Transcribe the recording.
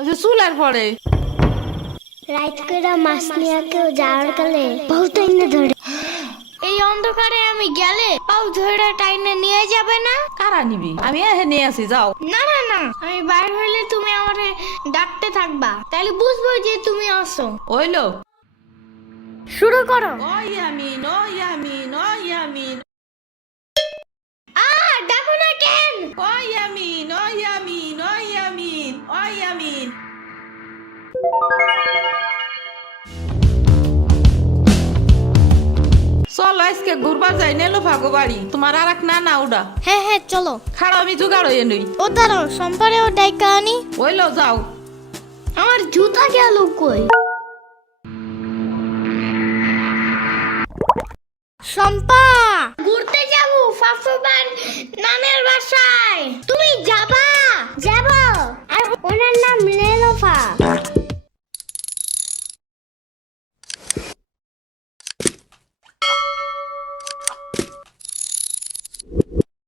আচ্ছা চুলার পরে রাত কইরা মাছ নিয়ে কেউ যাওয়ার কালে বহুত ইন্নে ধরে। এই অন্ধকারে আমি গেলে পাও ধরে টাইনে নিয়ে যাবে না? কারা নিবি? আমি এহে নিয়ে আসি, যাও। না না না, আমি বাইরে হইলে তুমি আমারে ডাকতে থাকবা, তাহলে বুঝবো যে তুমি আসো। ওইলো শুরু করো। ও ইয়ামিন, ও ইয়ামিন, ও ইয়ামিন, ডাকো না কেন? ও ইয়ামিন, ও ইয়ামিন, ও ইয়ামিন, ও ইয়ামিন। চলো আজকে ঘুরবার যাই নেলো ভাগো বাড়ি। তোমার আর এক না ওটা হ্যাঁ হ্যাঁ চলো। খাড়া আমি জোগাড় হয়ে নই। ও দাঁড়াও, সম্পারেও ডাইকা আনি। ওইলো যাও। আমার জুতা গেল কই? শম্পা, ঘুরতে যাব ফাফুবার নানের বাসায়। তুমি যাবা? যাব। আর ওনার নাম লেলোফা।